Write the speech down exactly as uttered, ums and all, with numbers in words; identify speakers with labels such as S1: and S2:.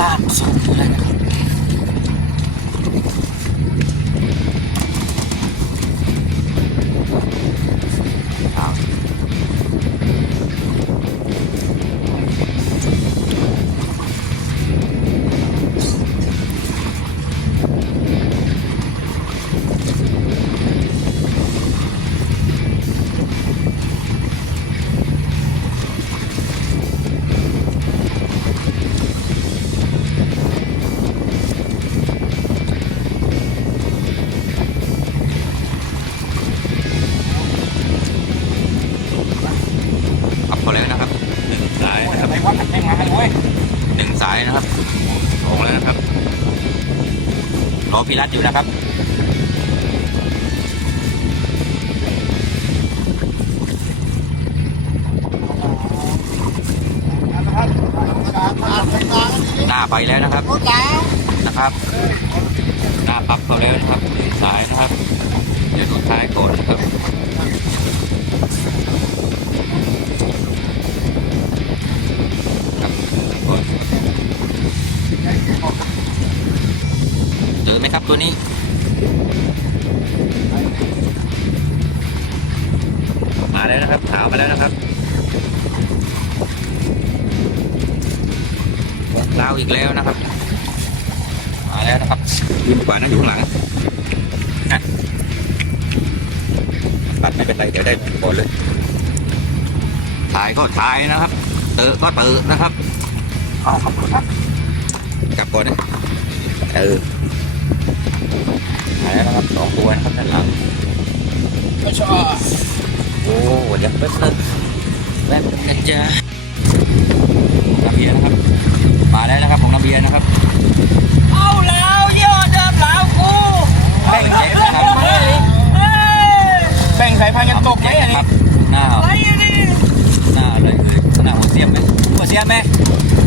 S1: ร้างสูงเลยนะครับ
S2: พอแล้วนะครับหนึ่งสายนะครับ
S1: ไอ้วัดแข่งมาเลย
S2: หนึ่งสายนะครับออกแล้วนะครับรอพี่รัฐอยู่นะครับหน้าไปแล้วนะครับนะครับหน้าปักเขาแล้วนะครับหนึ่งสายนะครับเดี๋ยวดูท้ายก่อนนะครับเจอไหมครับตัวนี้มาแล้วนะครับขาวมาแล้วนะครับลาวอีกแล้วนะครับมาแล้วนะครับยืนกว่านะอยู่ข้างหลังปัดไม่เป็นไรเดี๋ยวได้ก่อนเลยถ่ายก็ถ่ายนะครับเตอะก็เตอะนะครับเอาขอบคุณครับกลับก่อนนะเออมาแล้วนะครับสองตัวนะครับด้านหลังไม่ชอบโอ้เดี๋ยวแป๊บนึงแป๊บนึงนะจ๊ะน้ำเบียร์นะครับมาแล้วนะครับของน้ำเบียร์นะครับเอาแล้วยอดเดิมแล้วกูแบ่งเจ็บนะครับ
S1: แบ่งสายพันธุ์กันตกไหมอันนี้
S2: หน้าหน้าอะไรเลยหน้าหัวเสียมไหมหัวเสียมไหม